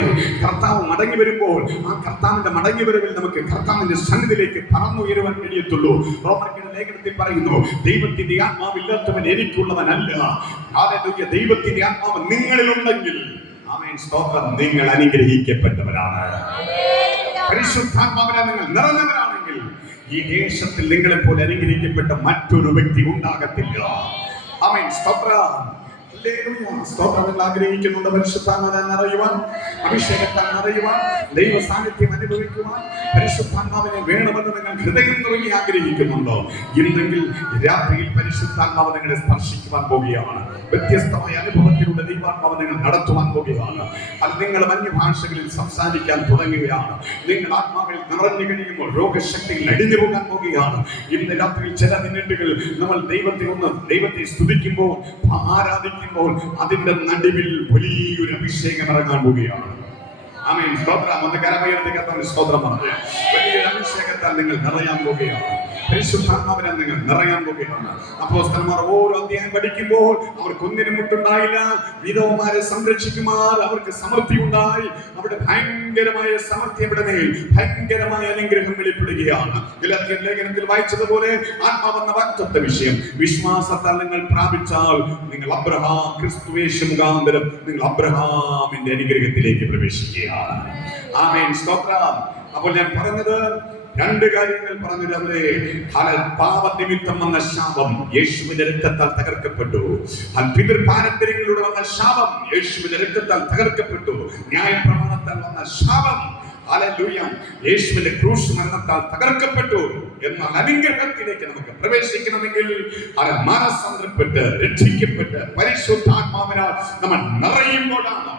കർത്താവ് മടങ്ങി വരുമ്പോൾ ആ കർത്താവിന്റെ മടങ്ങി വരവിൽ നമുക്ക് കർത്താവിന്റെ സന്നിധിയിലേക്ക് പറന്നുയരുവാൻ കഴിയത്തുള്ളൂ. റോമർക്കെഴുതിയ ലേഖനത്തിൽ പറയുന്നു, ദൈവത്തിന്റെ ആത്മാവില്ലാത്തവൻ എനിക്കുള്ളവനല്ല. ഹല്ലേലൂയ. ദൈവത്തിന്റെ ആത്മാവ് നിങ്ങളിലുണ്ടെങ്കിൽ ആമേൻ സ്തോത്രം, നിങ്ങൾ അനുഗ്രഹിക്കപ്പെട്ടവരാണ്. പരിശുദ്ധാത്മാവിനെ നിങ്ങൾ നിറഞ്ഞവരാണെങ്കിൽ ഈ ദേശത്തിൽ നിങ്ങളെ പോലെ അനുഗ്രഹിക്കപ്പെട്ട മറ്റൊരു വ്യക്തി ഉണ്ടാകത്തില്ല. ആമേൻ സ്തോത്രം. സ്തോത്രം. ആഗ്രഹിക്കുന്നുണ്ട് പരിശുദ്ധാത്മാവിനെ നിറയുവാൻ, അഭിഷേകത്താൽ നിറയുവാൻ, ദൈവ സാന്നിധ്യം അനുഭവിക്കുവാൻ പരിശുദ്ധാത്മാവിനെ വേണമെന്ന് നിങ്ങൾ ഹൃദയം നിറഞ്ഞ് ആഗ്രഹിക്കുന്നുണ്ടോ? ഇല്ലെങ്കിൽ രാത്രിയിൽ പരിശുദ്ധാത്മാവ് നിങ്ങളെ സ്പർശിക്കുവാൻ പോവുകയാണ്. വ്യത്യസ്തമായ അനുഭവത്തിലൂടെ ദൈവാത്മാവ് നിങ്ങൾ നടത്തുവാൻ പോവുകയാണ്. അത് നിങ്ങൾ അന്യഭാഷകളിൽ സംസാരിക്കാൻ തുടങ്ങുകയാണ്. നിങ്ങൾ ആത്മാവിൽ നിറഞ്ഞു കഴിയുമ്പോൾ രോഗശക്തിയിൽ അടിഞ്ഞു പോകാൻ പോവുകയാണ്. ഇന്ന് രാത്രിയിൽ ചില മിനിറ്റുകൾ നമ്മൾ ദൈവത്തെ സ്തുതിക്കുമ്പോൾ, ആരാധിക്കുമ്പോൾ അതിന്റെ നടുവിൽ വലിയൊരു അഭിഷേകം ഇറങ്ങാൻ പോവുകയാണ്. ആമേൻ സ്തോത്രം. ഒന്ന് കരമുയർത്തി കർത്താവിന് സ്തോത്രം പറഞ്ഞു. വലിയൊരു അഭിഷേകത്താൽ നിങ്ങൾ നിറയാൻ പോവുകയാണ്. പരിശുദ്ധാത്മാവിനെ നിങ്ങൾ നിറയാൻ പോവുകയാണ്. അപ്പോസ്തലന്മാർ ഓരോ അധ്യായം പഠിക്കുമ്പോൾ അവർക്കൊന്നിനും മുട്ടുണ്ടായില്ല. വിധവമാരെ സംരക്ഷിക്കുമാർ അവർക്ക് സമൃദ്ധി ഉണ്ടായി. അവിടെ ഭയങ്കരമായ സമൃദ്ധി, അവിടെ മേൽ ഭയങ്കരമായ അനുഗ്രഹം വെളിപ്പെടുകയാണ്. ഗലാത്യർ ലേഖനത്തിൽ വായിച്ചതുപോലെ ആത്മാവെന്ന വാഗ്ദത്ത വിഷയം വിശ്വാസത്താൽ നിങ്ങൾ പ്രാപിച്ചാൽ നിങ്ങൾ അബ്രഹാം, ക്രിസ്തുയേശു മുഖാന്തരം നിങ്ങൾ അബ്രഹാമിന്റെ അനുഗ്രഹത്തിലേക്ക് പ്രവേശിക്കുകയാണ്. ആമേൻ സ്തോത്രം. അപ്പോൾ ഞാൻ പറഞ്ഞത് രണ്ട് കാര്യങ്ങൾ പറഞ്ഞു. പാപനിമിത്തം വന്ന ശാപം യേശുവിന്റെ രക്തത്താൽ തകർക്കപ്പെട്ടു. പിതൃപാരമ്പര്യങ്ങളിലൂടെ വന്ന ശാപം യേശുവിന്റെ രക്തത്താൽ തകർക്കപ്പെട്ടു. ന്യായപ്രമാണത്താൽ വന്ന ശാപം ഹല്ലേലൂയ യേശുവിന്റെ ക്രൂശ് മരണത്താൽ തകർക്കപ്പെട്ടു. എന്നാൽ അനുഗ്രഹത്തിലേക്ക് നമുക്ക് പ്രവേശിക്കണമെങ്കിൽ അത് മനസ്സന്തരപ്പെട്ട് രക്ഷിക്കപ്പെട്ട് പരിശുദ്ധാത്മാവിനാൽ നമ്മൾ നിറയുമ്പോഴാണ്,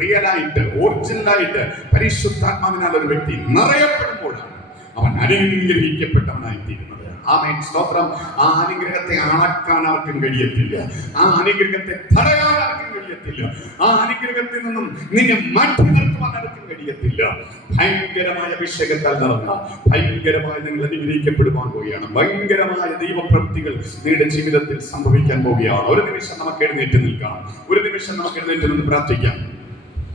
റിയലായിട്ട് ഒറിജിനലായിട്ട് പരിശുദ്ധാത്മാവിനാൽ ഒരു വ്യക്തി നിറയപ്പെടുമ്പോഴാണ് അവൻ അനുഗ്രഹിക്കപ്പെട്ടവനായി തീരുന്നത്. ആമേൻ സ്തോത്രം. ആ അനുഗ്രഹത്തെ അളക്കാൻ ആർക്കും കഴിയത്തില്ല. ആ അനുഗ്രഹത്തെ തടയാൻ ആർക്കും കഴിയത്തില്ല. ആ അനുഗ്രഹത്തിൽ നിന്നും നിന്നെ മാറ്റി നിർത്തുവാൻ ആർക്കും കഴിയത്തില്ല. ഭയങ്കരമായ അഭിഷേകത്താൽ നിറഞ്ഞ ഭയങ്കരമായി നിങ്ങൾ അനുഗ്രഹിക്കപ്പെടുവാൻ പോവുകയാണ്. ഭയങ്കരമായ ദൈവപ്രവൃത്തികൾ നിങ്ങളുടെ ജീവിതത്തിൽ സംഭവിക്കാൻ പോവുകയാണ്. ഒരു നിമിഷം നമുക്ക് എഴുന്നേറ്റ് നിൽക്കാം. ഒരു നിമിഷം നമുക്ക് എഴുന്നേറ്റ് നിന്ന് പ്രാർത്ഥിക്കാം.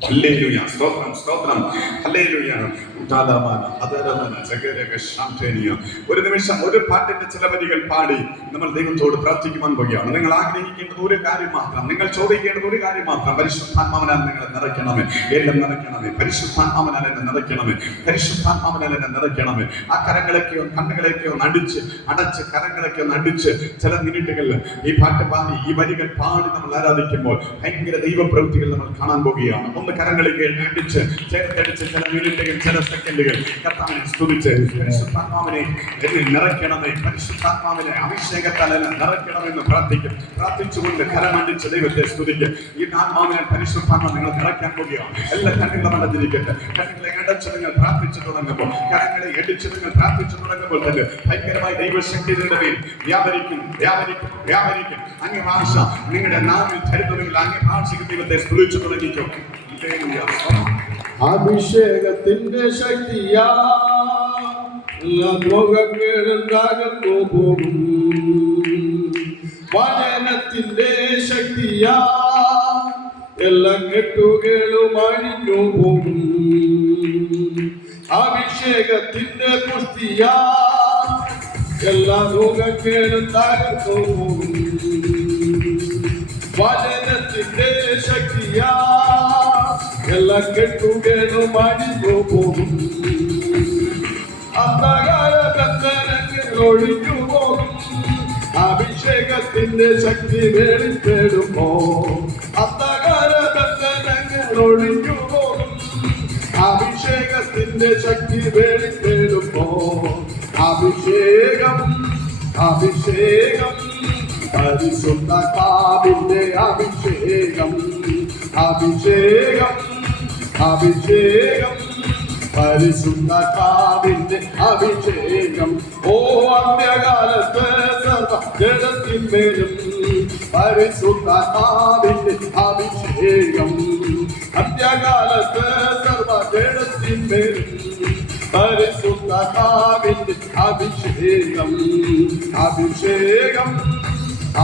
ഹല്ലേലൂയ. സ്തോത്രം സ്തോത്രം. ഹല്ലേലൂയ. ഒരു നിമിഷം ഒരു പാട്ടിന്റെ ചില വരികൾ പാടി നമ്മൾ ദൈവത്തോട് പ്രാർത്ഥിക്കുവാൻ പോവുകയാണ്. നിങ്ങൾ ആഗ്രഹിക്കേണ്ടത് ഒരു കാര്യം മാത്രം, നിങ്ങൾ ചോദിക്കേണ്ടത് ഒരു കാര്യം മാത്രം. പരിശുദ്ധാത്മാവിനാൽ നിങ്ങളെ നിറയ്ക്കണമേ, എല്ലാം നിറയ്ക്കണമേ. പരിശുദ്ധാത്മാവിനാൽ എന്നെ നിറയ്ക്കണമേ, പരിശുദ്ധാത്മാവിനാൽ എന്നെ നിറയ്ക്കണമേ. ആ കരങ്ങളൊക്കെയോ കണ്ണുകളൊക്കെയോ അടച്ച് കരങ്ങളൊക്കെ ഒന്ന് അടിച്ച് ചില മിനിറ്റുകളിൽ ഈ പാട്ട് പാടി ഈ വരികൾ പാടി നമ്മൾ ആരാധിക്കുമ്പോൾ ഭയങ്കര ദൈവപ്രവൃത്തികൾ നമ്മൾ കാണാൻ പോവുകയാണ്. ഒന്ന് കരങ്ങളിലേക്ക് അടിച്ച് ചേർത്തടിച്ച് ചില മിനിറ്റുകൾ, ചില സെക്കൻഡുകൾ കർത്താവിനെ സ്തുതിച്ച് പരിശുദ്ധാത്മാവിനെ നിറയ്ക്കണമേ, പരിശുദ്ധാത്മാവിനെ അഭിഷേകത്താൽ നിറയ്ക്കണമെന്ന് പ്രാർത്ഥിക്കും. പ്രാർത്ഥിച്ചുകൊണ്ട് കരമടിച്ച് ദൈവത്തെ സ്തുതിക്കും. ഈ ആത്മാവിനെ പരിശുദ്ധാത്മാവ് നിങ്ങൾ നിറയ്ക്കാൻ പോവുകയാണ്. എല്ലാ കണ്ണുകളും അടച്ചിരിക്കട്ടെ. കണ്ണുകളെ അടച്ച് നിങ്ങൾ പ്രാർത്ഥിച്ചു തുടങ്ങുമ്പോൾ, കരങ്ങളെ അടിച്ച് നിങ്ങൾ പ്രാർത്ഥിച്ചു തുടങ്ങുമ്പോൾ തന്നെ ഭയങ്കരമായ ദൈവശക്തി നിങ്ങളുടെ മേൽ വ്യാപരിക്കും വ്യാപരിക്കും വ്യാപരിക്കും. അന്യഭാഷ നിങ്ങളുടെ നാവിൽ ധരിതമെങ്കിൽ അന്യഭാഷയ്ക്ക് ദൈവത്തെ സ്തുതിച്ചു തുടങ്ങിക്കും. അഭിഷേകത്തിന്റെ ശക്തിയാ എല്ലാ രോഗങ്ങളും തകർന്നു പോകും. വചനത്തിന്റെ ശക്തിയാ എല്ലാ കെട്ടുകളും അഴിഞ്ഞു പോകും. അഭിഷേകത്തിന്റെ പുഷ്ടിയാ എല്ലാ രോഗങ്ങളും തകർന്നു പോകും. വചനത്തിന്റെ ശക്തിയാ എല്ലാ കെട്ടുകളും അഴിഞ്ഞു പോകും. അന്ധകാര ബന്ധനങ്ങൾ ഒഴിഞ്ഞു പോകും. അഭിഷേകത്തിന്റെ ശക്തി വെളിപ്പെടുമ്പോ അന്ധകാര ബന്ധനങ്ങൾ ഒഴിഞ്ഞു പോകും. അഭിഷേകത്തിന്റെ ശക്തി വെളിപ്പെടുമ്പോ അഭിഷേകം അഭിഷേകം പരിശുദ്ധാത്മാവിന്റെ അഭിഷേകം അഭിഷേകം അഭിഷേകം പരിശുദ്ധാത്മാവിന്റെ അഭിഷേകം. ഓ അന്ത്യകാലത്ത് സർവ ജഡത്തിന്മേലും പരിശുദ്ധാത്മാവിന്റെ അഭിഷേകം. അന്ത്യകാലത്ത് സർവ ജഡത്തിന്മേലും പരിശുദ്ധാത്മാവിന്റെ അഭിഷേകം അഭിഷേകം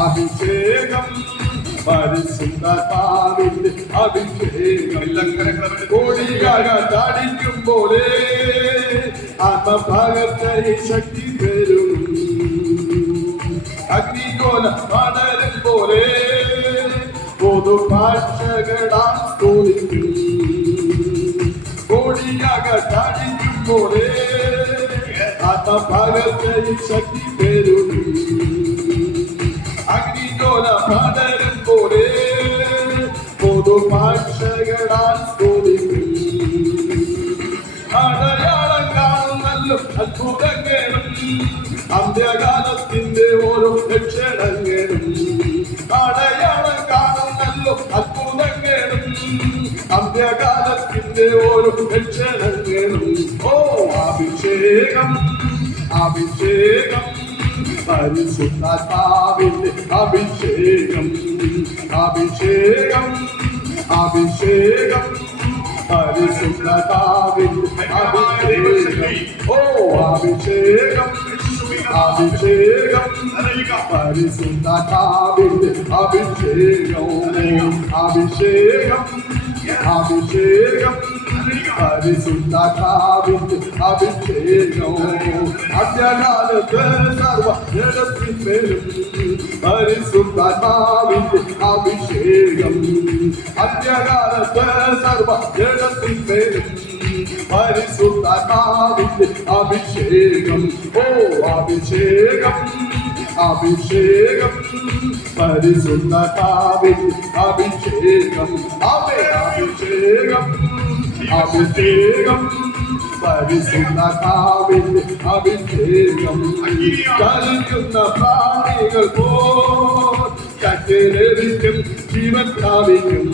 അഭിഷേകം പരിശുദ്ധാത്മാവിന്റെ അഭിഷേകം കോടിയാക ചാടിക്കും പോലെ ആത്മഭാഗത്തെ ശക്തി തരും അഗ്നികോല പടരും പോലെ പൊതുഭാഷകളാൽ തോന്നിക്കും കോടിയാക ചാടിക്കും പോലെ ആത്മഭാഗത്തെ ശക്തി തരും അഗ്നികോല പടരും പോലെ പൊതുഭാഷകളാൽ തോന്നിക്കും അടയാളം കാണുന്നല്ലോ അത്ഭുതങ്ങളും അന്ത്യകാലത്തിന്റെ ഓരോ ലക്ഷണങ്ങളും അടയാളം കാണുന്നല്ലോ അത്ഭുതങ്ങളും അന്ത്യകാലത്തിന്റെ ഓരോ ലക്ഷണങ്ങളും ഓ അഭിഷേകം അഭിഷേകം പരിശുദ്ധാത്മാവിന്റെ അഭിഷേകം അഭിഷേകം അഭിഷേകം പരിശുദ്ധാത്മാവിന്റെ അഭിഷേകം ഓ അഭിഷേകം അഭിഷേകം പരിശുദ്ധാത്മാവിന്റെ അഭിഷേകം അഭിഷേകം അഭിഷേകം പരിശുദ്ധാത്മാവിന്റെ അഭിഷേകം അന്ത്യകാലത്ത് സർവ ജഡത്തിന്മേലും പരിശുദ്ധാത്മാവിന്റെ അഭിഷേകം അന്ത്യകാലത്ത് സർവ ജഡത്തിന്മേലും പരിശുദ്ധാത്മാവിന്റെ അഭിഷേകം ഓ അഭിഷേകം അഭിഷേകം പരിശുദ്ധാത്മാവിന്റെ അഭിഷേകം അഭിഷേകം അഭിഷേകം പരിശുദ്ധാത്മാവിന്റെ അഭിഷേകം ചലിക്കുന്ന പ്രാണികൾ പോറ്റിലേറിക്കും ജീവൻ പ്രാപിക്കും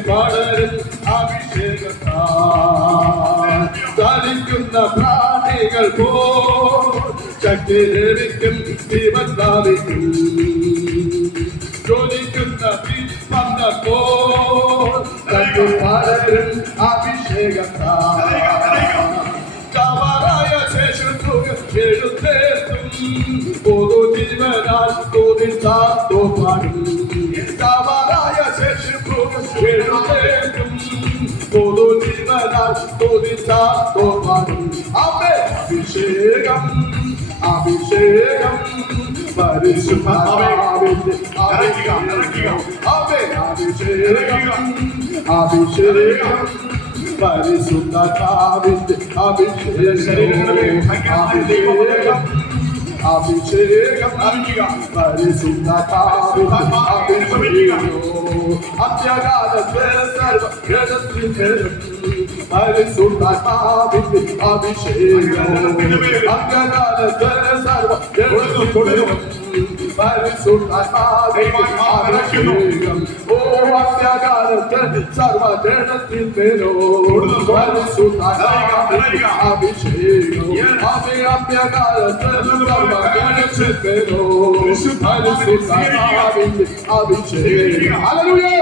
പടരും അഭിഷേകത്താൽ ചലിക്കുന്ന പ്രാണികൾ പോറ്റിലേറിക്കും ജീവൻ പ്രാപിക്കും ജ്വലിക്കുന്ന പടരും അഭിഷേകത്താൽ ചവറായ ശേഷം എഴുന്നേൽക്കും പൊതുജീവനാൽ തോന്നിച്ചാത്തോ പാടും ചവറായ ശേഷം എഴുന്നേൽക്കും പൊതുജീവനാൽ തോന്നിച്ചാത്തോ പാടും അഭിഷേകം അഭിഷേകം പരിശുദ്ധാത്മാവിന്റെ അഭിഷേകം അഭിഷേകം പരിശുദ്ധാത്മാവിന്റെ അഭിഷേകം അഭിഷേകം പരിശുദ്ധാത്മാവിന്റെ അഭിഷേകം അന്ത്യകാലത്തെ സർവ ജഡത്തിന്മേലും പരിശുദ്ധാത്മാവിന്റെ അഭിഷേകം അന്ത്യകാലത്തെ സർവ ജഡത്തിന്മേലും പരിശുദ്ധാത്മാവിന്റെ അഭിഷേകം ഓ അന്ത്യകാലത്തെ സർവ ജഡത്തിന്മേലും പരിശുദ്ധാത്മാവിന്റെ അഭിഷേകം അന്ത്യകാലത്തെ സർവ ജഡത്തിന്മേലും പരിശുദ്ധാത്മാവിന്റെ അഭിഷേകം ഹല്ലേലൂയ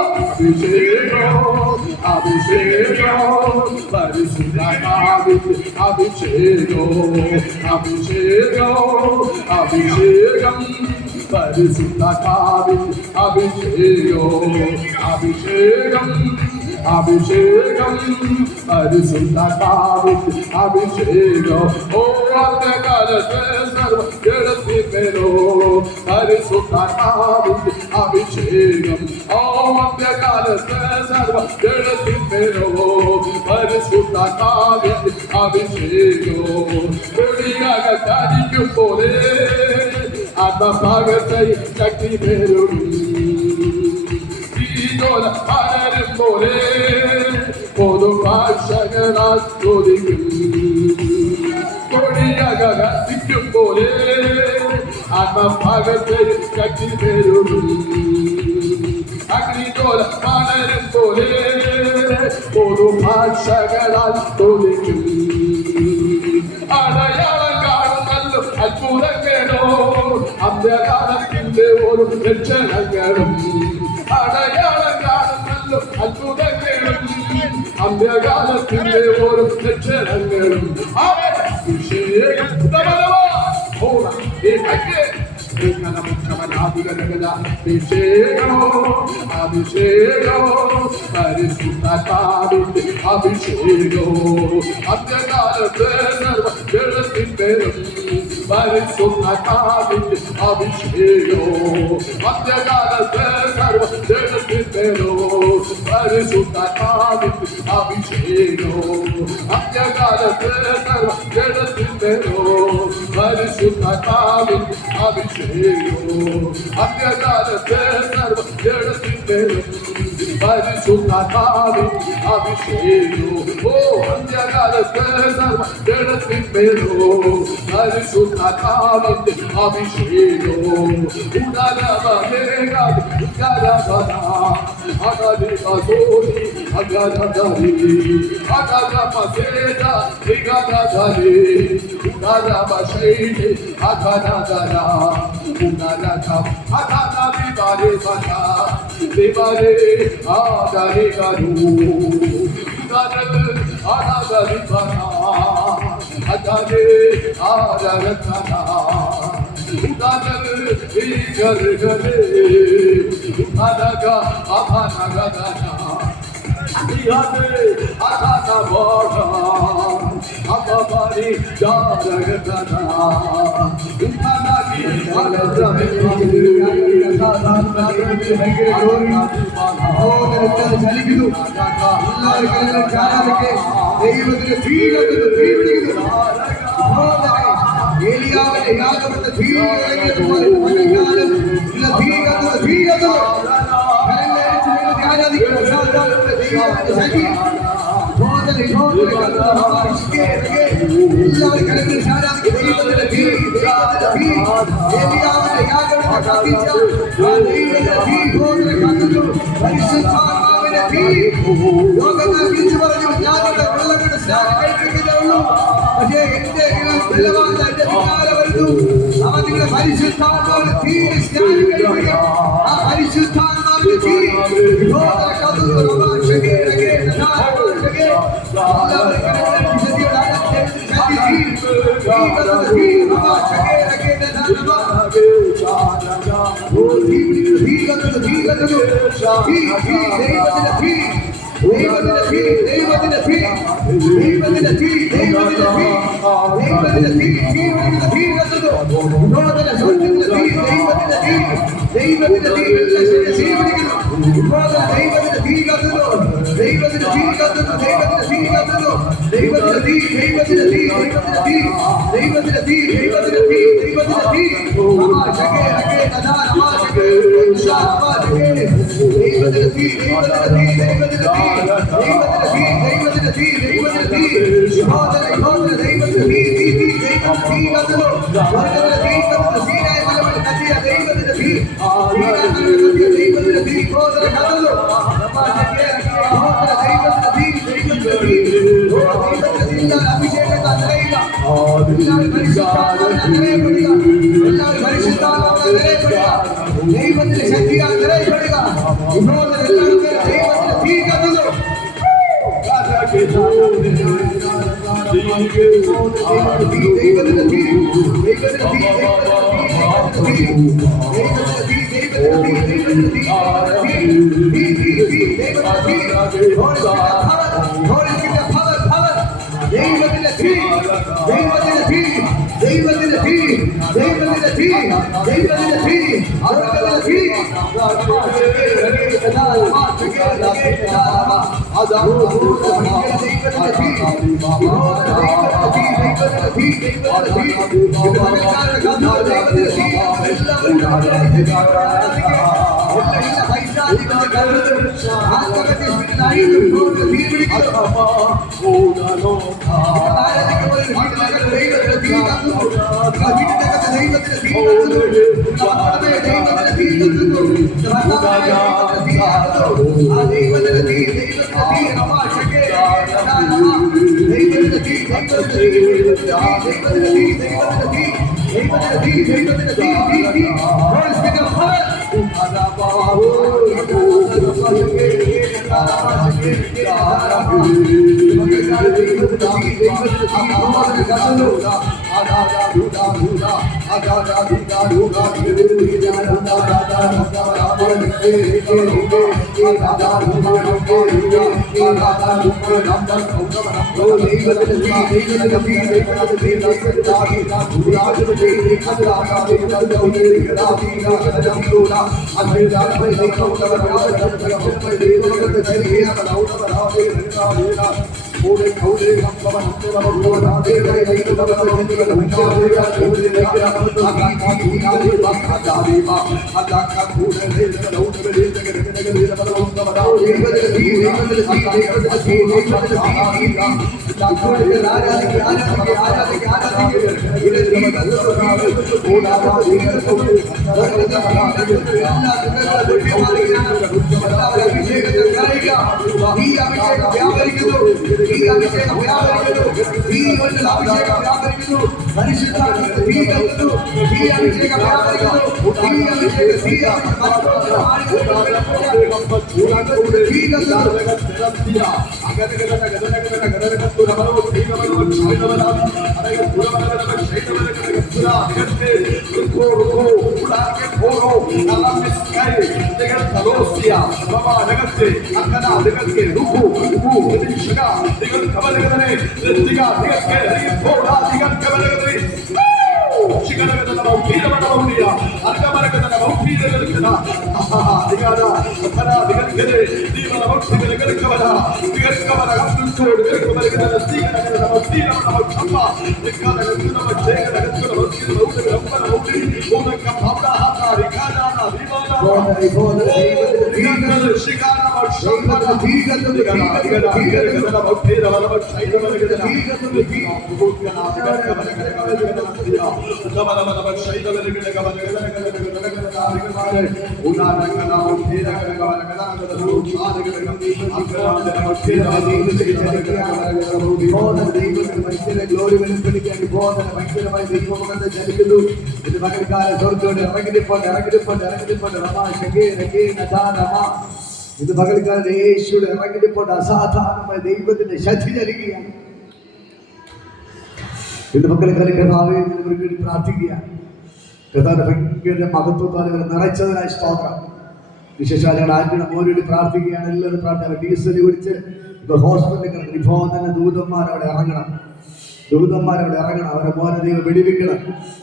അഭിഷേകം പരിശുദ്ധാത്മാവിന്റെ അഭിഷേകം അഭിഷേകം അഭിഷേകം പരിശുദ്ധാത്മാവിന്റെ അഭിഷേകം അഭിഷേകം അഭിഷേകം പരിശുദ്ധാത്മാവിന്റെ അഭിഷേകം ഓ അന്ത്യകാലത്തെ സർവ ജഡത്തിന്മേലോ പരിശുദ്ധാത്മാവിന്റെ അഭിഷേകം ഓ അന്ത്യകാലത്തെ സർവ ജഡത്തിന്മേലോ പരിശുദ്ധാത്മാവിന്റെ അഭിഷേകം കൊടിയാകാതിരിക്കും പോലെ ആത്മഭാഗത്തെ ശക്തി പേരും പടരും പോലെ പൊതുഭാഷകളാൽ ചോദിക്കും കൊടിയാകാതിരിക്കും പോലെ ആത്മഭാഗത്തെ ശക്തി പേരും അഗ്നികോല പടരും പോലെ പൊതുഭാഷകളാൽ ചോദിക്കും അടയാളം കാണുന്നല്ലോ അത്ഭുതങ്ങളോ അന്ത്യകാലത്തിന്റെ ഒരു ലക്ഷണങ്ങളും അടയാളം കാണുന്നല്ലോ അത്ഭുതങ്ങളും അന്ത്യകാലത്തിന്റെ ഒരു ലക്ഷണങ്ങളും അഭിഷേകം അഭിഷേകം അഭിഷേകം പരിശുദ്ധാത്മാവിന്റെ അഭിഷേകം അന്ത്യകാലത്തെ സർവ്വജനത്തിന്മേലും പരിശുദ്ധാത്മാവിന്റെ അഭിഷേകം അന്ത്യകാലത്തെ സർവ്വജനത്തിന്മേലും പരിശുദ്ധാത്മാവിന്റെ അഭിഷേകം അന്ത്യകാലത്തെ സർവ്വജനത്തിന്മേലും പരിശുദ്ധാത്മാവിന്റെ അഭിഷേകം അന്ത്യകാലത്തെ സർവ്വജനത്തിന്മേലും പരിശുദ്ധാത്മാവിന്റെ അഭിഷേകം ഓ അന്ത്യകാലത്തെ സർവ്വജനത്തിന്മേലും പരിശുദ്ധാത്മാവിന്റെ അഭിഷേകം ഉദാരമേകാതി ഉദാരമന അഗതിമസോനി അഗതധരി അഗതമസേത നിഗതധരി ഉദാരമശൈലി അഗതധര ഉദാരകം അഗതവിബാരെ ബല വിബാരെ ആദരി ഗരു ഉദാരൽ അഗതവിബന അഗതെ ആദരതന ഉദാരൽ eager ഗരെ ഉദാരക അഭനഗദന Yade Adana Boga Ababari Jadagana Utanagi Aladrami ഇത് പകൽക്കാലം യേശുയുടെ ഇറങ്ങിപ്പോട്ട് അസാധാരണമായ ദൈവത്തിന്റെ ശക്തി നൽകുകയാണ്. ഇത് പകൽക്കാലം കർത്താവേ വേണ്ടി പ്രാർത്ഥിക്കുകയാണ്. കർത്താവിന്റെ ഭയങ്കര മഹത്വത്താൽ ഇവരെ നിറച്ചതിനായി സ്തോത്രം. വിശേഷാൽ ഞങ്ങൾ ആരുടെ മോനോട് പ്രാർത്ഥിക്കുകയാണ്. എല്ലാവരും പ്രാർത്ഥന ഡീസൽ കുടിച്ച് ഇപ്പൊ ഹോസ്പിറ്റലിൽ ഇപ്പോൾ തന്നെ ദൂതന്മാരവിടെ ഇറങ്ങണം. അവരെ മോനെ ദൈവം വെടിവെക്കണം.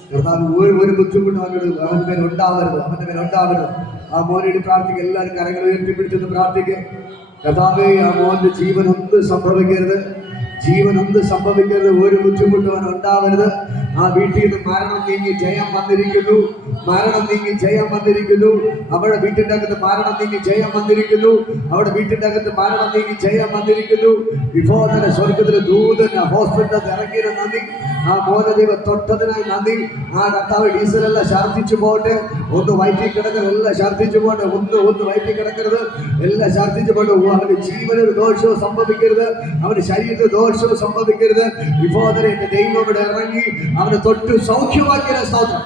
കർത്താവ് ഒരു ബുദ്ധിമുട്ടും അവന്റെ മേൽ ഉണ്ടാവരുത്. ആ മോനോട് പ്രാർത്ഥിക്കുക. എല്ലാവരും കരങ്ങൾ ഉയർത്തിപ്പിടിച്ചെന്ന് പ്രാർത്ഥിക്കുക. കർത്താവേ ആ മോന്റെ ജീവനൊന്നും സംഭവിക്കരുത്. ഒരു ബുദ്ധിമുട്ടും അവൻ ഉണ്ടാവരുത്. ആ വീട്ടിൽ നിന്ന് മരണം നീങ്ങി ജയം വന്നിരിക്കുന്നു. അവിടെ വീട്ടിന്റെ അകത്ത് മരണം നീങ്ങി ജയം വന്നിരിക്കുന്നു. വിഭോധന സ്വർഗത്തിലെ ദൂതന ഹോസ്പിറ്റലിൽ ഇറങ്ങിയ നന്ദി. ആ മോനദൈവം തൊട്ടതിനായി നന്ദി. ആ കർത്താവ് ഡീസലെല്ലാം ഛർദ്ദിച്ചു പോട്ടെ. ഒന്ന് വയറ്റിൽ കിടക്കരുത്, എല്ലാം ഛർദ്ദിച്ചു പോട്ടെ. ഒന്ന് വയറ്റിൽ കിടക്കരുത്, എല്ലാം ഛർദ്ദിച്ചു പോട്ടെ. അവന്റെ ജീവനൊരു ദോഷവും സംഭവിക്കരുത്. അവന്റെ ശരീരത്തിന് ദോഷവും സംഭവിക്കരുത്. വിഭോധന എന്റെ ദൈവം ഇവിടെ ഇറങ്ങി അവനെ തൊട്ട് സൗഖ്യമാക്കിയ സ്തോത്രം.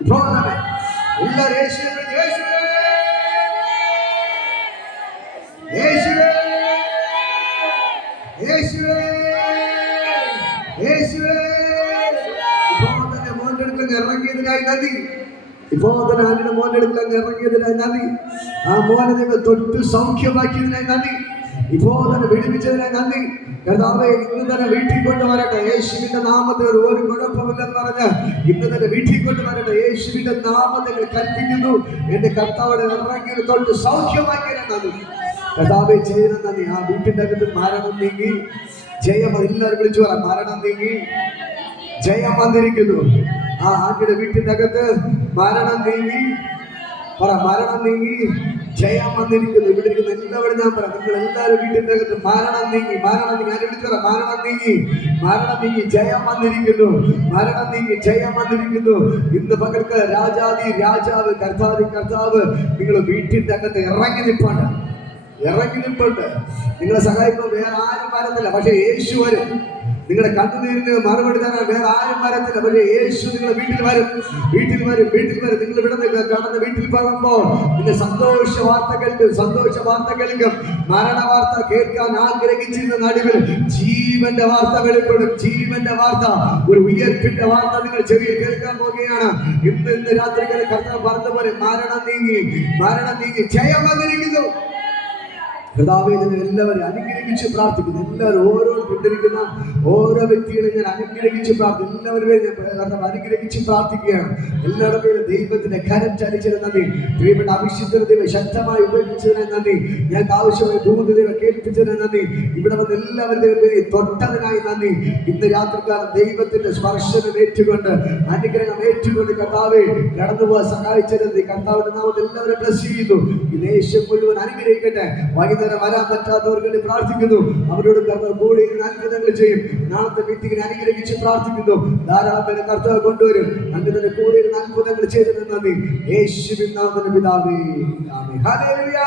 വിഭോധന എല്ലാവരും ഇറങ്ങിയതിനായി നന്ദി. ഇറങ്ങിയതിനായി നന്ദി. ആ മോനെ ദൈവം തൊട്ട് സൗഖ്യമാക്കിയതിനായി നന്ദി. വിഭോധന വിടുവിച്ചതിനായി നന്ദി. കർത്താവേ ഇന്ന് തന്നെ വീട്ടിൽ കൊണ്ടുവരട്ടെ. യേശുവിന്റെ നാമത്തിൽ ഒരു കുഴപ്പമില്ലെന്ന് പറഞ്ഞ് ഇന്ന് തന്നെ വീട്ടിൽ കൊണ്ടുവരട്ടെ. യേശുവിന്റെ നാമത്തിൽ കൽപ്പിക്കുന്നു. എന്റെ കർത്താവിടെ ഇറങ്ങിയത് തൊട്ട് സൗഖ്യമാക്കിയതിനായി നന്ദി. കർത്താവേ ചെയ്യുന്ന നന്ദി. ആ വീട്ടിന്റെ അകത്ത് മരണം നീങ്ങി ജയം. എല്ലാവരും വിളിച്ചു പറ, മരണം നീങ്ങി ജയം വന്നിരിക്കുന്നു. ആ ആരുടെ വീട്ടിന്റെ അകത്ത് മരണം നീങ്ങി ജയം വന്നിരിക്കുന്നു. ഇവിടെ ഇരിക്കുന്ന എല്ലാവരും ഞാൻ പറയാം, നിങ്ങൾ എല്ലാവരും വീട്ടിന്റെ അകത്ത് മരണം നീങ്ങി ഞാൻ വിളിച്ചു പറ, മരണം നീങ്ങി ജയം വന്നിരിക്കുന്നു. ഇന്ന് പകർക്ക് രാജാവ് കർത്താവ് നിങ്ങൾ വീട്ടിന്റെ അകത്ത് ഇറങ്ങി നിൽപ്പുണ്ട്. നിങ്ങളെ സഹായിക്കാൻ വേറെ ആരും വരുന്നില്ല. പക്ഷെ യേശു വരും. നിങ്ങളുടെ കണ്ണുനീരിന് മറുപടി തരാൻ വേറെ ആരും വരത്തില്ല. പക്ഷേ യേശു നിങ്ങളുടെ വീട്ടിൽ വരും. നിങ്ങൾ ഇവിടെ നിന്ന് കടന്ന് വീട്ടിൽ പോകുമ്പോൾ നിങ്ങൾ സന്തോഷ വാർത്ത കേൾക്കും. മരണ വാർത്ത കേൾക്കാൻ ആഗ്രഹിച്ചിരുന്ന നടുവിൽ ജീവന്റെ വാർത്ത വെളിപ്പെടും. ജീവന്റെ വാർത്ത, ഒരു ഉയർപ്പിന്റെ വാർത്ത നിങ്ങൾ ചെവിയിൽ കേൾക്കാൻ പോവുകയാണ്. ഇന്ന് രാത്രി കർത്താവ് പറഞ്ഞതുപോലെ മരണം നീങ്ങി ജയം വന്നിരിക്കുന്നു. കർത്താവേ, നിങ്ങൾ എല്ലാവരും അനുഗ്രഹിച്ച് പ്രാർത്ഥിക്കുന്നു. എല്ലാവരും കൊണ്ടിരിക്കുന്ന ഓരോ വ്യക്തികളെ ഞാൻ അനുഗ്രഹിച്ച് പ്രാർത്ഥിക്കുന്നു. എല്ലാവരും അനുഗ്രഹിച്ച് പ്രാർത്ഥിക്കുകയാണ്. എല്ലാവരുടെ പേരും ദൈവത്തിന്റെ കരം ചലിച്ചതിന് നന്ദി. പ്രിയപ്പെട്ട അഭിഷിക്തരെ ദൈവം ശക്തമായി ഉപയോഗിച്ചതിന് നന്ദി. ഞങ്ങൾക്ക് ആവശ്യമായ ദൂതദൈവം കേൾപ്പിച്ചതിന് നന്ദി. ഇവിടെ വന്ന് എല്ലാവരുടെയും പേര് തൊട്ടതിനായി നന്ദി. ഇന്ന് രാത്രികാലം ദൈവത്തിന്റെ സ്പർശനം ഏറ്റുകൊണ്ട്, അനുഗ്രഹം ഏറ്റുകൊണ്ട് കർത്താവെ കടന്നുപോകാൻ സഹായിച്ചത് കർത്താവിന്റെ നാമത്തിൽ എല്ലാവരും ബ്ലസ് ചെയ്യുന്നു. ഈ ദേശം മുഴുവൻ അനുഗ്രഹിക്കട്ടെ. വൈകുന്നേരം വരാൻ പറ്റാത്തവർക്ക് വേണ്ടി പ്രാർത്ഥിക്കുന്നു. അവരോട് കർത്താവ് കൂടി അത്ഭുതങ്ങൾ ചെയ്യും. നാളത്തെ മീറ്റിംഗിനെ അനുഗ്രഹിച്ച് പ്രാർത്ഥിക്കുന്നു. ധാരാളം പേരെ കർത്താവ് കൊണ്ടുവരും. അങ്ങനെ തന്നെ കൂടി അത്ഭുതങ്ങൾ ചെയ്തത് നന്ദി. യേശുവിൻ നാമത്തിൽ പിതാവേ, ആമേൻ. ഹല്ലേലൂയ.